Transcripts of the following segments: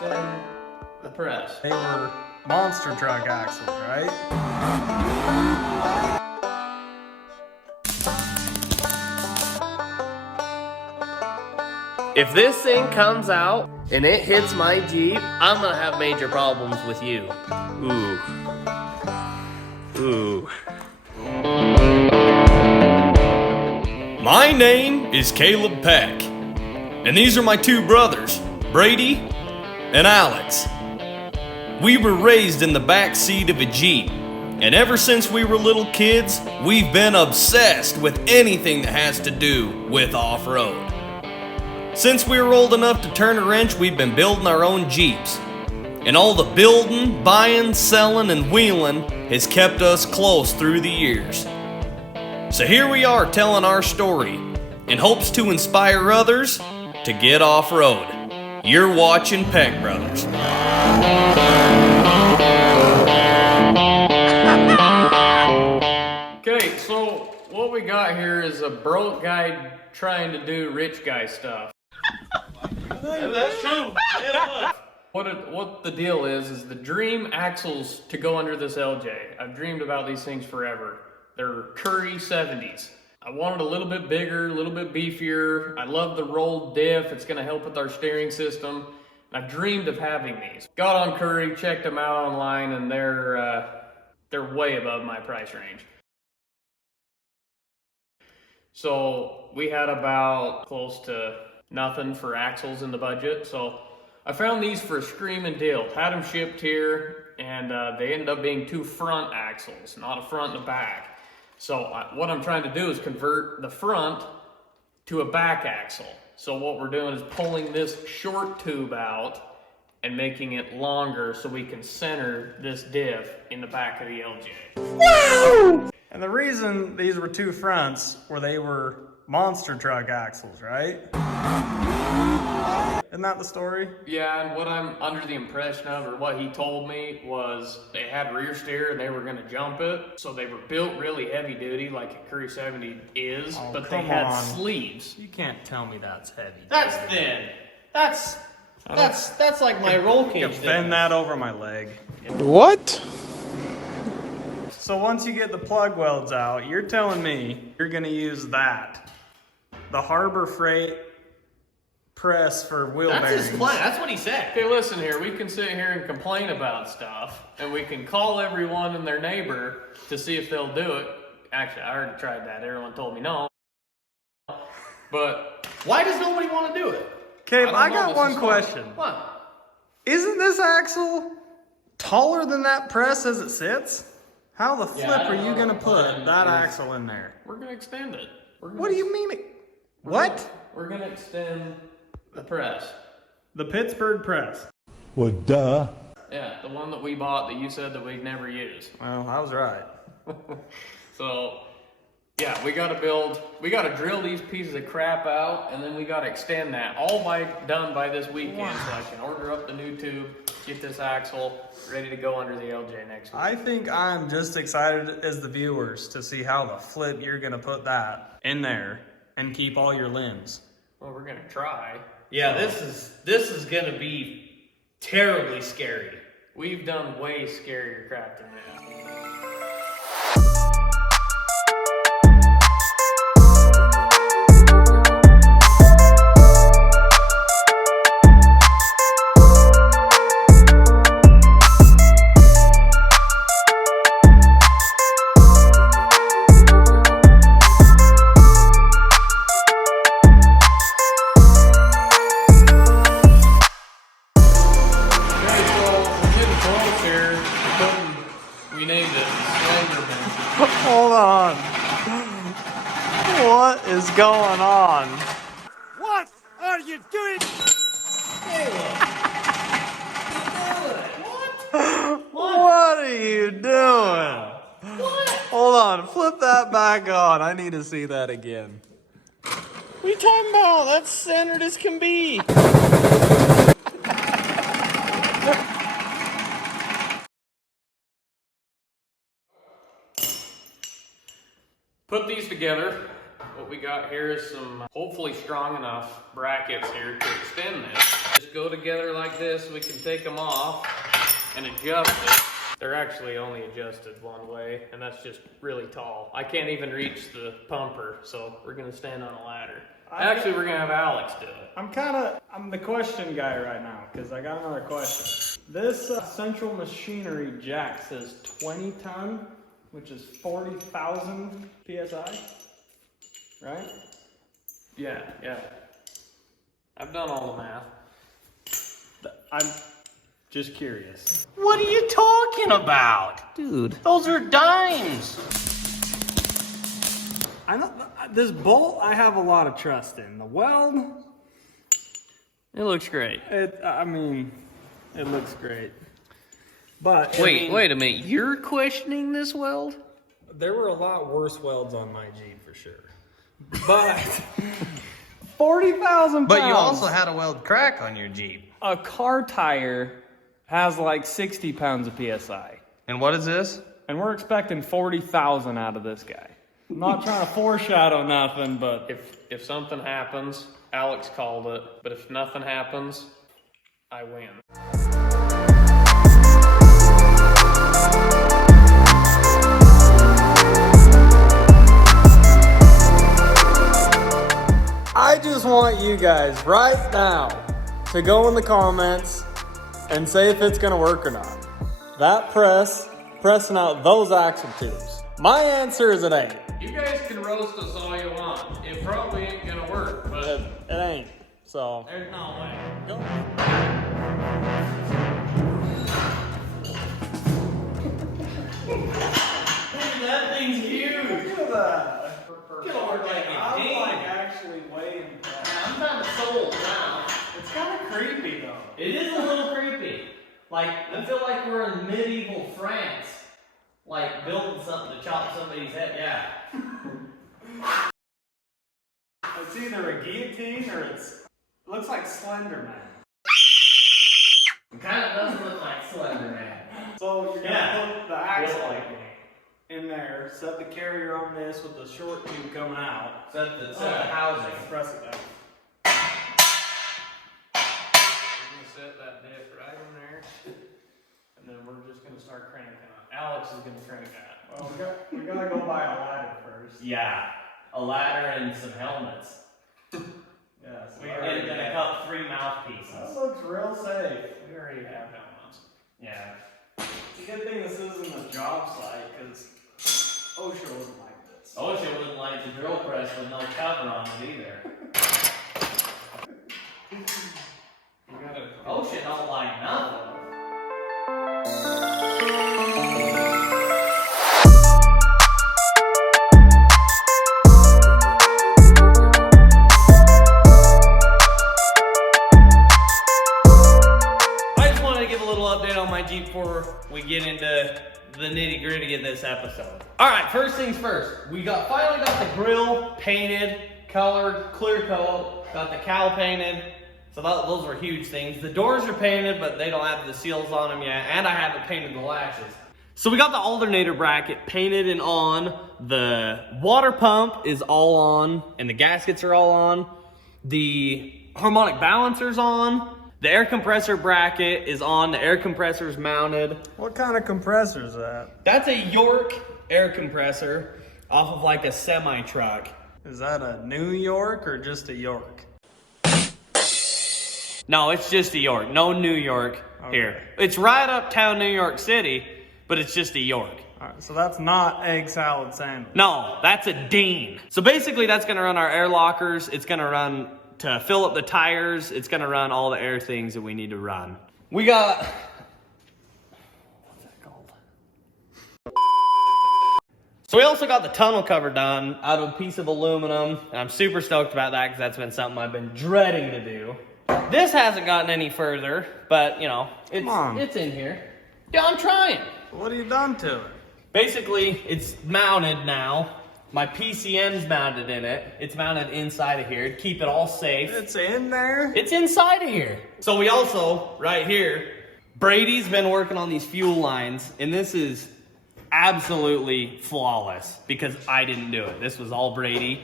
extend the press. They were monster truck axles, right? If this thing comes out and it hits my Jeep, I'm gonna have major problems with you. Ooh. Ooh. My name is Caleb Peck, and these are my two brothers, Brady and Alex. We were raised in the back seat of a Jeep, and ever since we were little kids, we've been obsessed with anything that has to do with off-road. Since we were old enough to turn a wrench, we've been building our own Jeeps. And all the building, buying, selling, and wheeling has kept us close through the years. So here we are telling our story in hopes to inspire others to get off-road. You're watching Peck Brothers. Okay, so what we got here is a broke guy trying to do rich guy stuff. That's true. What the deal is the dream axles to go under this LJ. I've dreamed about these things forever. They're Currie 70s. I wanted a little bit bigger, a little bit beefier. I love the rolled diff. It's gonna help with our steering system. I've dreamed of having these. Got on Currie, checked them out online, and they're way above my price range. So we had about close to nothing for axles in the budget. So I found these for a screaming deal. Had them shipped here, and they ended up being two front axles, not a front and a back. So what I'm trying to do is convert the front to a back axle. So what we're doing is pulling this short tube out and making it longer so we can center this diff in the back of the LJ. Wow! And the reason these were two fronts were they were monster truck axles, right? Isn't that the story? Yeah, and what I'm under the impression of, or what he told me, was they had rear steer and they were gonna jump it. So they were built really heavy duty, like a Currie 70 is, Oh, but they come had on. sleeves. You can't tell me that's heavy. That's thin. That's like my roll You cage. can bend that over my leg. What? So once you get the plug welds out, you're telling me you're gonna use that. The Harbor Freight press for wheel That's bearings. his plan. That's what he said. Okay, listen here. We can sit here and complain about stuff, and we can call everyone and their neighbor to see if they'll do it. Actually, I already tried that. Everyone told me no. But why does nobody want to do it? Caleb, I don't know. got This one is question. fun. What? Isn't this axle taller than that press as it sits? How the flip I are don't you know gonna what put plan that is. axle in there? We're gonna extend it. What do you mean? What? We're gonna extend the press. The Pittsburgh press. Well, duh. Yeah, the one that we bought that you said that we'd never use. Well, I was right. So, yeah, we gotta drill these pieces of crap out, and then we gotta extend that, done by this weekend, so I can order up the new tube, get this axle ready to go under the LJ next week. I think I'm just excited as the viewers to see how the flip you're gonna put that in there and keep all your limbs. Well, we're gonna try. Yeah, this is gonna be terribly scary. We've done way scarier crap than that. We named it Slenderman. Hold on. What is going on? What are you doing? What are you doing? What? Hold on, flip that back on. I need to see that again. What are you talking about? That's centered as can be. Put these together. What we got got here is some hopefully strong enough brackets here to extend this. Just go together like this, we can take them off and adjust it. They're actually only adjusted one way, and that's just really tall. I can't even reach the pumper, so we're gonna stand on a ladder. Actually, we're gonna have Alex do it. I'm the question guy right now, because I got another question. This central machinery jack says 20 ton, which is 40,000 PSI, right? Yeah. I've done all the math. I'm just curious. What are you talking about? Dude, those are dimes. I know this bolt I have a lot of trust in. The weld, It looks great. it looks great. But Wait a minute. You're questioning this weld? there were a lot worse welds on my Jeep for sure. But 40,000 pounds. But you also had a weld crack on your Jeep. A car tire has like 60 pounds of PSI. And what is this? And we're expecting 40,000 out of this guy. I'm not trying to foreshadow nothing, but If something happens, Alex called it. But if nothing happens, I win. I just want you guys right now to go in the comments and say if it's gonna work or not. That pressing out those axle tubes. My answer is it ain't. You guys can roast us all you want. It probably ain't gonna work, but It ain't. So there's no way. go. That thing's huge. Look at that. Gonna work like a I'm demon. like actually way impressed. I'm kind of sold now. It's kind of creepy though. It is a little creepy. Like, I feel like we're in medieval France. Like, building something to chop somebody's head. Yeah. It's either a guillotine or it looks like Slender Man. It kind of does look like Slender Man. So you're gonna Yeah. put the axle in there, set the carrier on this with the short tube coming out. Set the housing. Press it down. We're gonna set that dip right in there, and then we're just gonna start cranking it. Alex is gonna crank that. Well, we gotta go buy a ladder first. Yeah. A ladder and some helmets. Yeah, so And a couple 3 that mouthpieces. looks real safe. We already have helmets. Yeah. It's a good thing this isn't a job site, because OSHA wasn't like this. OSHA wouldn't like the drill press with no cover on it either. We gotta. OSHA don't like nothing. I just wanted to give a little update on my Jeep before we get into the nitty gritty of this episode. All right, first things first. We finally got the grill painted, colored, clear coat. Got the cowl painted. So those were huge things. The doors are painted, but they don't have the seals on them yet. And I haven't painted the latches. So we got the alternator bracket painted and on. The water pump is all on, and the gaskets are all on. The harmonic balancer's on. The air compressor bracket is on. The air compressor's mounted. What kind of compressor is that? That's a York air compressor off of like a semi truck. Is that a New York or just a York? No, it's just a York. No New York here. It's right uptown New York City, but it's just a York. Alright, so that's not egg salad sandwich. No, that's a Dean. So basically that's gonna run our air lockers. It's gonna run to fill up the tires. It's gonna run all the air things that we need to run. We got, what's that called? So we also got the tunnel cover done out of a piece of aluminum. And I'm super stoked about that because that's been something I've been dreading to do. This hasn't gotten any further, but you know, it's in here. Yeah, I'm trying. What have you done to it? Basically, it's mounted now. My PCM's mounted in it. It's mounted inside of here to keep it all safe. It's in there? It's inside of here. So we also, right here, Brady's been working on these fuel lines, and this is absolutely flawless because I didn't do it. This was all Brady.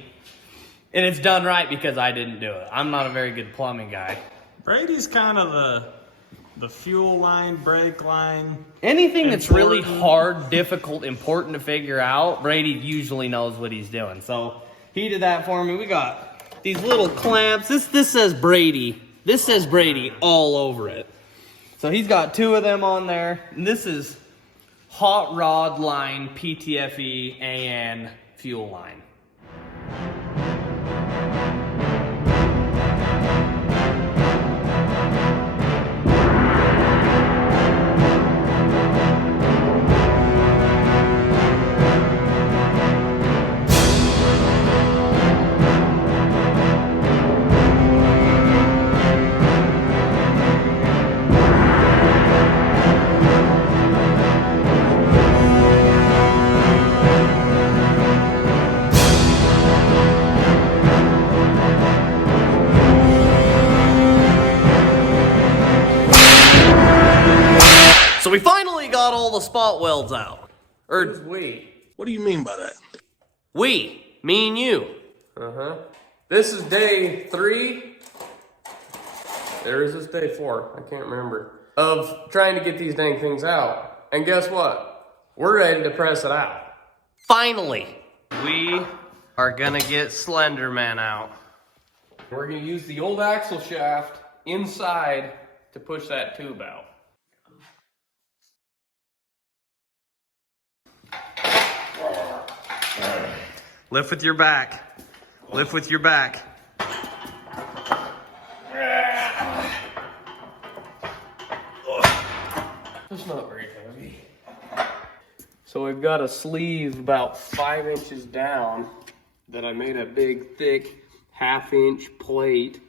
And it's done right because I didn't do it. I'm not a very good plumbing guy. Brady's kind of the fuel line, brake line. Anything that's really Important. hard, difficult, important to figure out, Brady usually knows what he's doing. So he did that for me. We got these little clamps. This says Brady. This says Brady all over it. So he's got 2 of them on there. And this is hot rod line, PTFE, AN fuel line. So we finally got all the spot welds out. Who's we? What do you mean by that? We, me and you. Uh-huh. This is day 3. Or is this day 4? I can't remember. Of trying to get these dang things out. And guess what? We're ready to press it out. Finally, we are gonna get Slender Man out. We're gonna use the old axle shaft inside to push that tube out. Lift with your back. Lift with your back. It's not very heavy. So we've got a sleeve about 5 inches down that I made a big, thick, 1/2-inch plate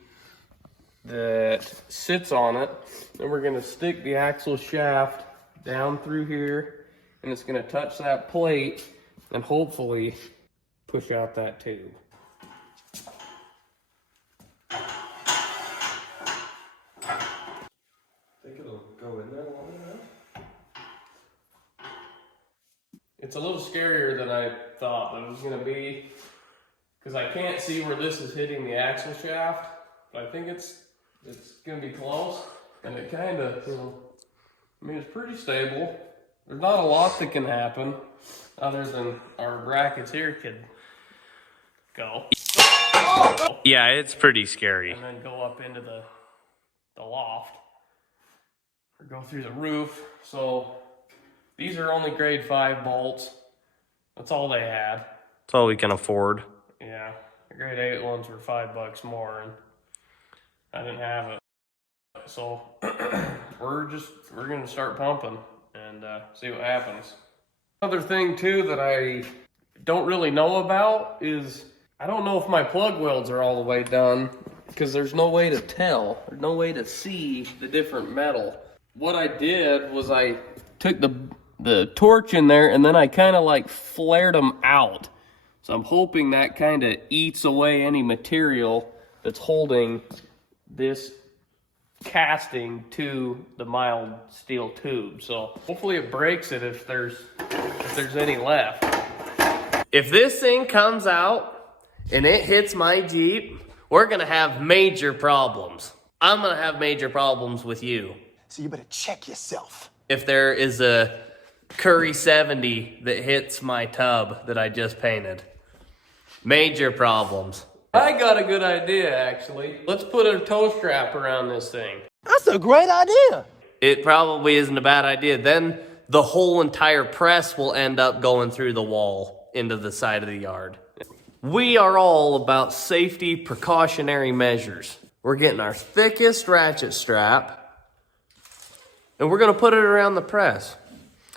that sits on it. And we're gonna stick the axle shaft down through here, and it's gonna touch that plate and hopefully push out that tube. Think it'll go in there long enough? It's a little scarier than I thought that it was gonna be, because I can't see where this is hitting the axle shaft, but I think it's gonna be close, and it kind of, I mean, it's pretty stable. There's not a lot that can happen other than our brackets here could go. Yeah, it's pretty scary. And then go up into the loft or go through the roof. So these are only grade 5 bolts. That's all they had. That's all we can afford. Yeah, the grade 8 ones were $5 more, and I didn't have it. So we're gonna start pumping and see what happens. Another thing too that I don't really know about is I don't know if my plug welds are all the way done, because there's no way to tell. There's no way to see the different metal. What I did was I took the torch in there and then I kind of like flared them out. So I'm hoping that kind of eats away any material that's holding this casting to the mild steel tube. So hopefully it breaks it if there's any left. If this thing comes out and it hits my Jeep, we're gonna have major problems. I'm gonna have major problems with you. So you better check yourself. If there is a Currie 70 that hits my tub that I just painted, major problems. I got a good idea, actually. Let's put a tow strap around this thing. That's a great idea. It probably isn't a bad idea. Then the whole entire press will end up going through the wall into the side of the yard. We are all about safety precautionary measures. We're getting our thickest ratchet strap and we're gonna put it around the press.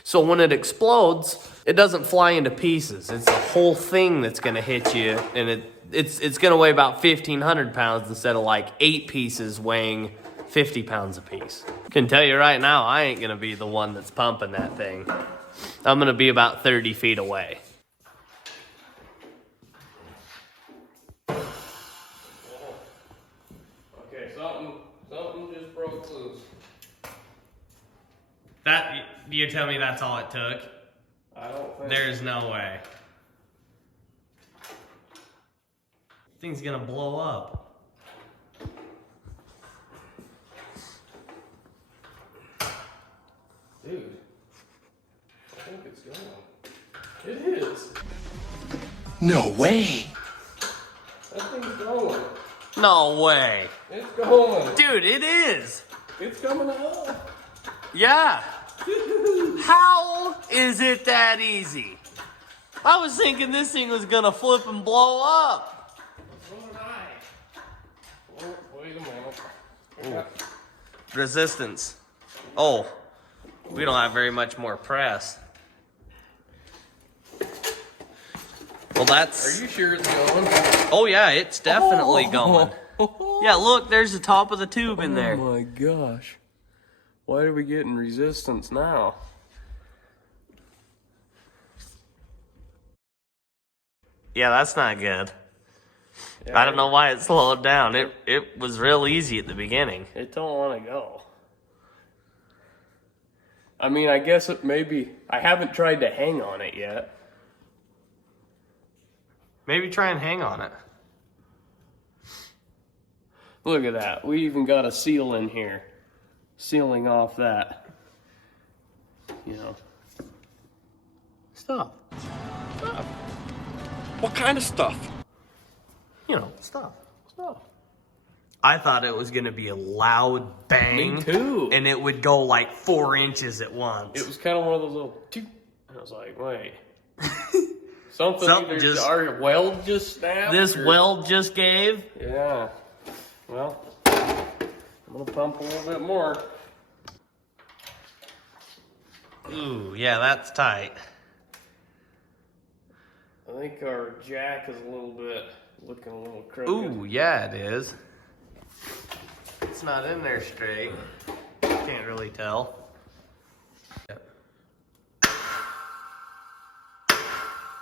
So when it explodes, it doesn't fly into pieces. It's the whole thing that's gonna hit you, and it's gonna weigh about 1,500 pounds instead of like 8 pieces weighing 50 pounds a piece. Can tell you right now, I ain't gonna be the one that's pumping that thing. I'm gonna be about 30 feet away. Okay, something just broke loose. That, you tell me that's all it took? I don't think. There's no way. Thing's gonna blow up. Dude, I think it's going. It is. No way. That thing's going. No way. It's going. Dude, it is. It's coming up. Yeah. How is it that easy? I was thinking this thing was gonna flip and blow up. So did I. Oh, wait a minute. Resistance. Oh, we don't have very much more press. Well, that's... Are you sure it's going? Oh yeah, it's definitely going. Yeah, look, there's the top of the tube in there. Oh my gosh. Why are we getting resistance now? Yeah, that's not good. Yeah, I don't know why it slowed down. It was real easy at the beginning. It don't want to go. I mean, I guess it maybe... I haven't tried to hang on it yet. Maybe try and hang on it. Look at that. We even got a seal in here. Sealing off that. You know. Stop. What kind of stuff? You know, stop. I thought it was gonna be a loud bang. Me too. And it would go like 4 inches at once. It was kind of one of those little... toot. And I was like, wait. Something either just... our weld just snapped. This weld just gave? Yeah. Well, I'm gonna pump a little bit more. Ooh, yeah, that's tight. I think our jack is looking a little crooked. Ooh, yeah, it is. It's not in there straight. Can't really tell.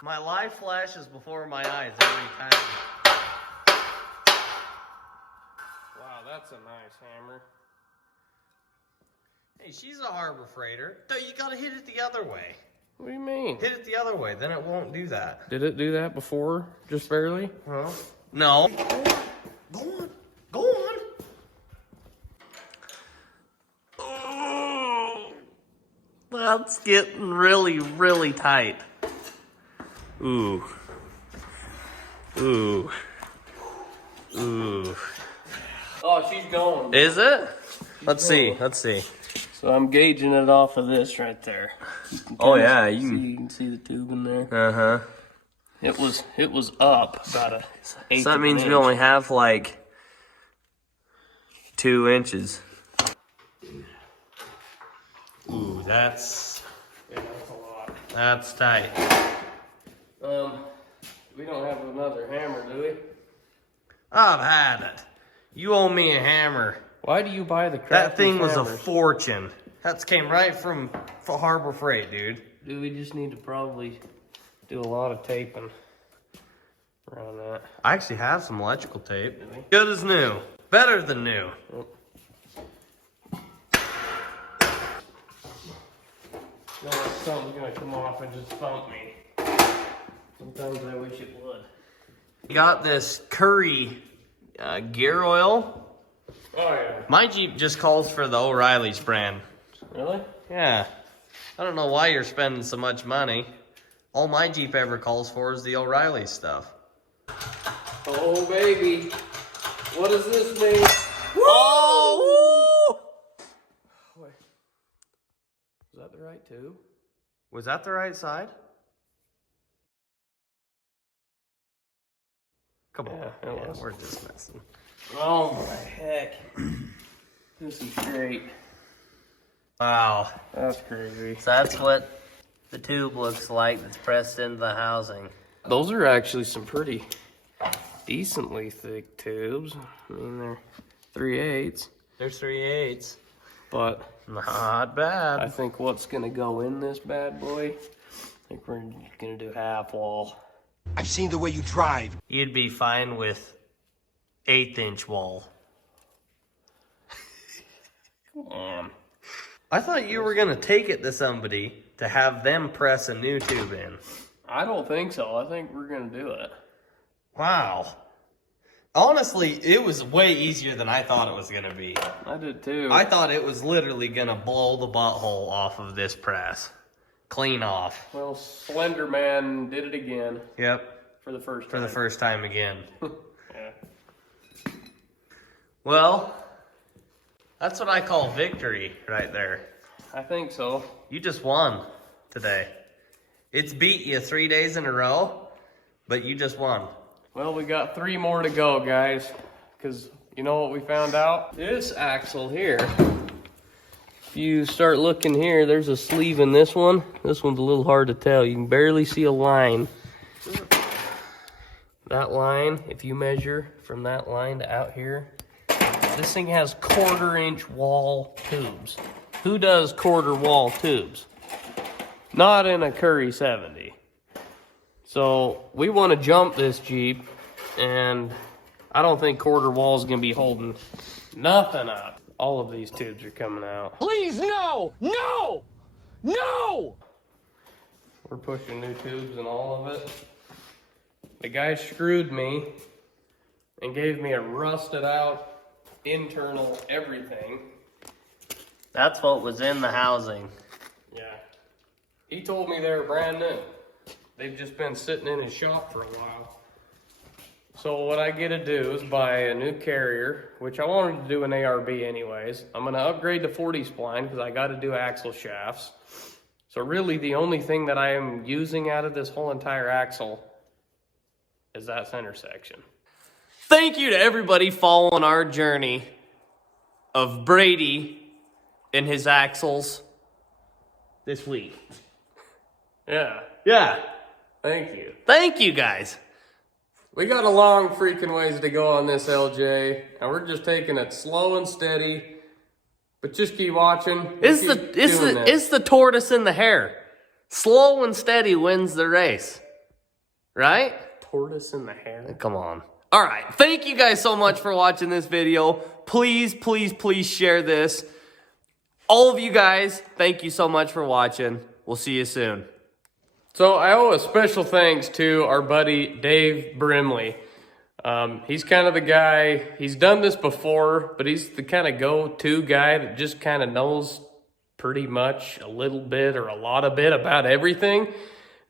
My life flashes before my eyes every time. Wow, that's a nice hammer. Hey, she's a Harbor Freighter. No, you gotta hit it the other way. What do you mean? Hit it the other way, then it won't do that. Did it do that before? Just barely? Huh? No. Go on. Go on. Oh, that's getting really, really tight. Ooh. Ooh. Ooh. Oh, she's going. Is it? Let's see. Let's see. So I'm gauging it off of this right there. Oh yeah, You can see the tube in there. Uh-huh. It was up about a eighth. So that of means an we inch. only have like 2 inches. Ooh, that's Yeah, that's a lot. that's tight. We don't have another hammer, do we? I've had it. You owe me a hammer. Why do you buy the crap? That thing was a fortune. That came right from Harbor Freight, dude. Dude, we just need to probably do a lot of taping around that. I actually have some electrical tape. Good as new. Better than new. No, something's gonna come off and just bump me. Sometimes I wish it would. Got this Currie gear oil. Oh yeah. My Jeep just calls for the O'Reilly's brand. Really? Yeah. I don't know why you're spending so much money. All my Jeep ever calls for is the O'Reilly stuff. Oh baby. What does this mean? Oh! Wait. Is that the right tube? Was that the right side? Come on. Yeah, it was. We're just messing. Oh my heck. This is great. Wow. That's crazy. So that's what the tube looks like that's pressed into the housing. Those are actually some pretty decently thick tubes. I mean, they're 3/8, There's 3/8. but Not bad. I think what's gonna go in this bad boy, I think we're gonna do half wall. I've seen the way you drive. You'd be fine with 1/8" wall. Come on. I thought you were gonna take it to somebody to have them press a new tube in. I don't think so. I think we're gonna do it. Wow. Honestly, it was way easier than I thought it was gonna be. I did too. I thought it was literally gonna blow the butthole off of this press. Clean off. Well, Slender Man did it again. Yep. For the first time. For the first time again. Yeah. Well, that's what I call victory right there. I think so. You just won today. It's beat you 3 days in a row, but you just won. Well, we got 3 more to go, guys. Because you know what we found out? This axle here. If you start looking here, there's a sleeve in this one. This one's a little hard to tell. You can barely see a line. That line, if you measure from that line to out here, this thing has 1/4-inch wall tubes. Who does quarter wall tubes? Not in a Currie 70. So we want to jump this Jeep, and I don't think quarter wall is going to be holding nothing up. All of these tubes are coming out. Please, no! No! No! We're pushing new tubes and all of it. The guy screwed me and gave me a rusted out internal everything. That's what was in the housing. Yeah. He told me they were brand new. They've just been sitting in his shop for a while. So what I get to do is buy a new carrier, which I wanted to do an ARB anyways. I'm going to upgrade to 40 spline because I got to do axle shafts. So really the only thing that I am using out of this whole entire axle is that center section. Thank you to everybody following our journey of Brady and his axles this week. Yeah. Yeah. Thank you. Thank you, guys. We got a long freaking ways to go on this LJ, and we're just taking it slow and steady. But just keep watching. It's the tortoise and the hare. Slow and steady wins the race. Right? Tortoise in the hare. Come on. All right. Thank you guys so much for watching this video. Please, please, please share this. All of you guys, thank you so much for watching. We'll see you soon. So I owe a special thanks to our buddy Dave Brimley. He's kind of the guy, he's done this before, but he's the kind of go-to guy that just kind of knows pretty much a little bit or a lot of bit about everything.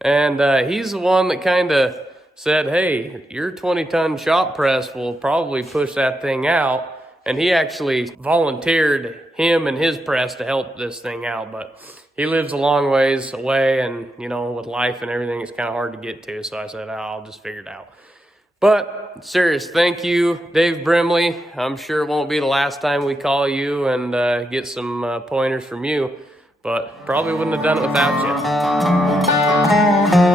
And he's the one that kind of said, hey, your 20-ton shop press will probably push that thing out. And he actually volunteered him and his press to help this thing out. But he lives a long ways away, and, you know, with life and everything, it's kind of hard to get to. So I said, I'll just figure it out. But, serious, thank you, Dave Brimley. I'm sure it won't be the last time we call you and get some pointers from you. But probably wouldn't have done it without you.